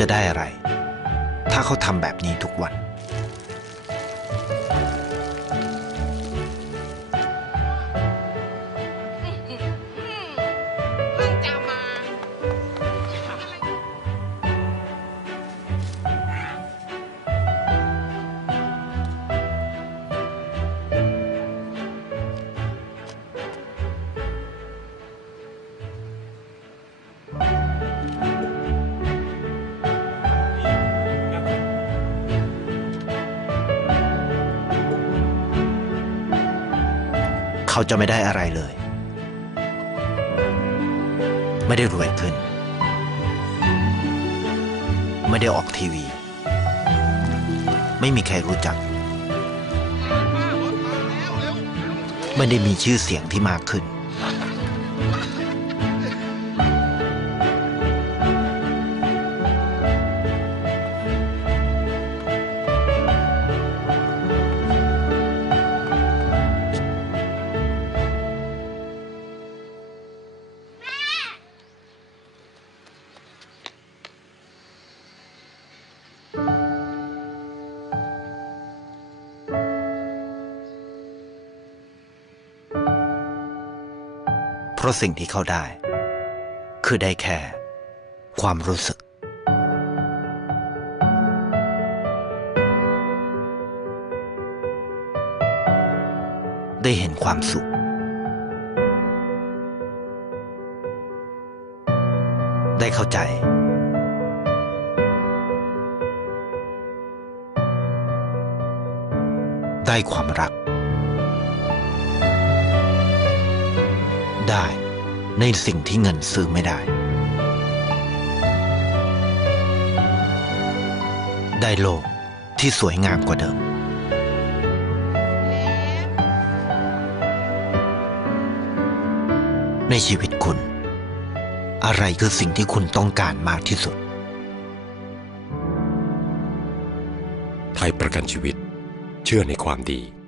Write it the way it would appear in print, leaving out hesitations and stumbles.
จะได้อะไรถ้าเขาทำแบบนี้ทุกวันเขาจะไม่ได้อะไรเลย ไม่ได้รวยขึ้น ไม่ได้ออกทีวี ไม่มีใครรู้จัก ไม่ได้มีชื่อเสียงที่มากขึ้นเพราะสิ่งที่เขาได้คือได้แค่ความรู้สึกได้เห็นความสุขได้เข้าใจได้ความรักได้ในสิ่งที่เงินซื้อไม่ได้ได้โลกที่สวยงามกว่าเดิมในชีวิตคุณอะไรคือสิ่งที่คุณต้องการมากที่สุดไทยประกันชีวิตเชื่อในความดี